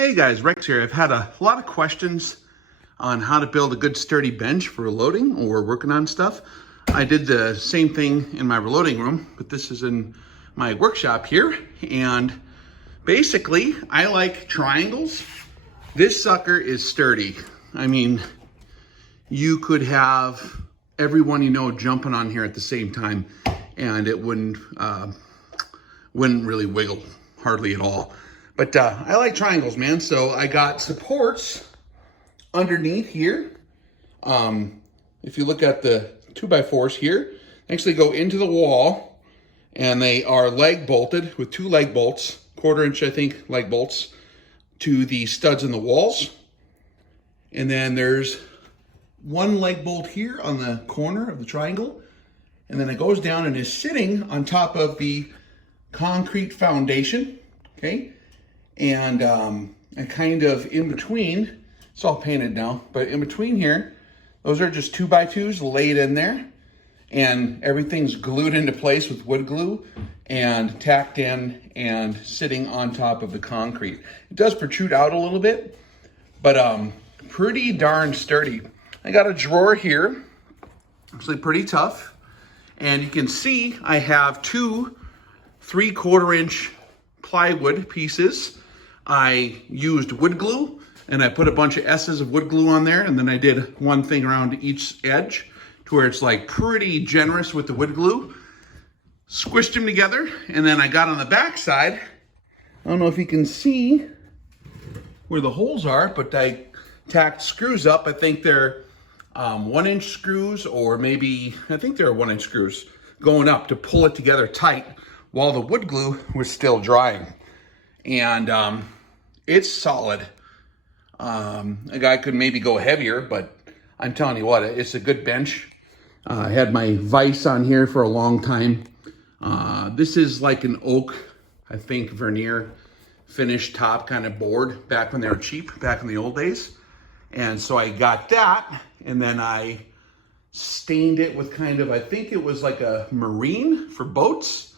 Hey guys, Rex here. I've had a lot of questions on how to build a good sturdy bench for reloading or working on stuff. I did the same thing in my reloading room, but this is in my workshop here. And basically, I like triangles. This sucker is sturdy. I mean, you could have everyone you know jumping on here at the same time and it wouldn't really wiggle hardly at all. But I like triangles, man. So I got supports underneath here. If you look at the 2x4s here, they actually go into the wall and they are leg bolted with 2 leg bolts, 1/4 inch, I think, leg bolts to the studs in the walls. And then there's 1 leg bolt here on the corner of the triangle. And then it goes down and is sitting on top of the concrete foundation, okay? And kind of in between, it's all painted now, but in between here, those are just 2x2s laid in there, and everything's glued into place with wood glue and tacked in and sitting on top of the concrete. It does protrude out a little bit, but pretty darn sturdy. I got a drawer here, actually pretty tough, and you can see I have 2 3/4 inch plywood pieces. I used wood glue and I put a bunch of S's of wood glue on there, and then I did one thing around each edge to where it's like pretty generous with the wood glue. Squished them together, and then I got on the back side. I don't know if you can see where the holes are, but I tacked screws up. I think they're 1-inch screws, or maybe, I think they're 1-inch screws going up to pull it together tight while the wood glue was still drying. And it's solid. A guy could maybe go heavier, but I'm telling you what, it's a good bench. I had my vise on here for a long time. This is like an oak, I think, veneer finished top kind of board back when they were cheap, back in the old days. And so I got that, and then I stained it with kind of, I think it was like a marine for boats.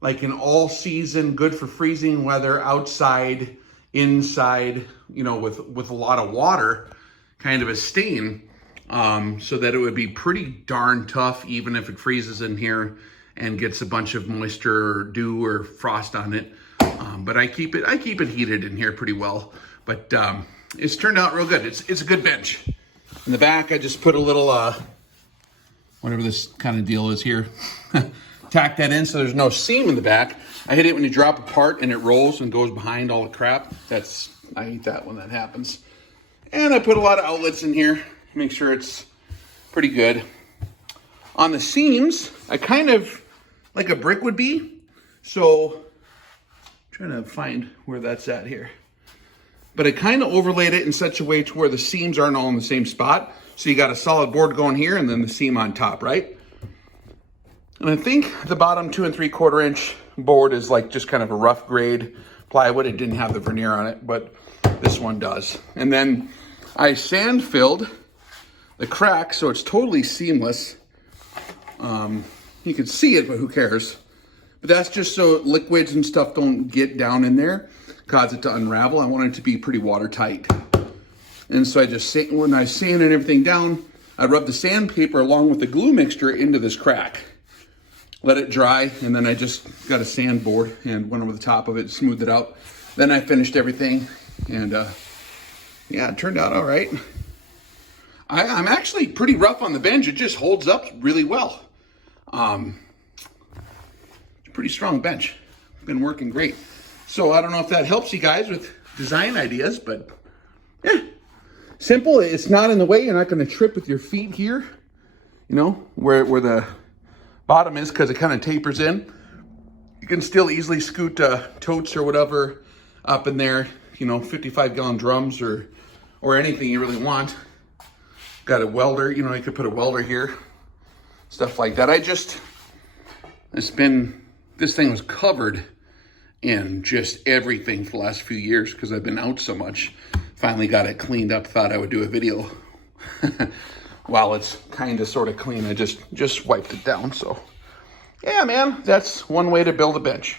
Like an all-season, good for freezing weather, outside, inside, you know, with a lot of water, kind of a stain, so that it would be pretty darn tough, even if it freezes in here and gets a bunch of moisture or dew or frost on it. But I keep it heated in here pretty well. But it's turned out real good. It's a good bench. In the back, I just put a little, whatever this kind of deal is here. Tack that in so there's no seam in the back. I hate it when you drop a part and it rolls and goes behind all the crap. I hate that when that happens. And I put a lot of outlets in here, make sure it's pretty good. On the seams, I kind of like a brick would be. So I'm trying to find where that's at here. But I kind of overlaid it in such a way to where the seams aren't all in the same spot. So you got a solid board going here and then the seam on top, right? And I think the bottom 2 3/4 inch board is like just kind of a rough grade plywood. It didn't have the veneer on it, but this one does. And then I sand filled the crack so it's totally seamless. You can see it, but who cares? But that's just so liquids and stuff don't get down in there, cause it to unravel. I want it to be pretty watertight. And so when I sanded everything down, I rubbed the sandpaper along with the glue mixture into this crack. Let it dry, and then I just got a sand board and went over the top of it, smoothed it out. Then I finished everything, and yeah, it turned out all right. I'm actually pretty rough on the bench. It just holds up really well. It's a pretty strong bench. Been working great. So I don't know if that helps you guys with design ideas, but yeah, simple. It's not in the way. You're not going to trip with your feet here, you know, where the bottom is, because it kind of tapers in. You can still easily scoot totes or whatever up in there, you know, 55-gallon drums or anything you really want. Got a welder, you know, you could put a welder here, stuff like that. This thing was covered in just everything for the last few years because I've been out so much. Finally got it cleaned up, thought I would do a video. While it's kind of sort of clean, I just wiped it down. So yeah, man, that's one way to build a bench.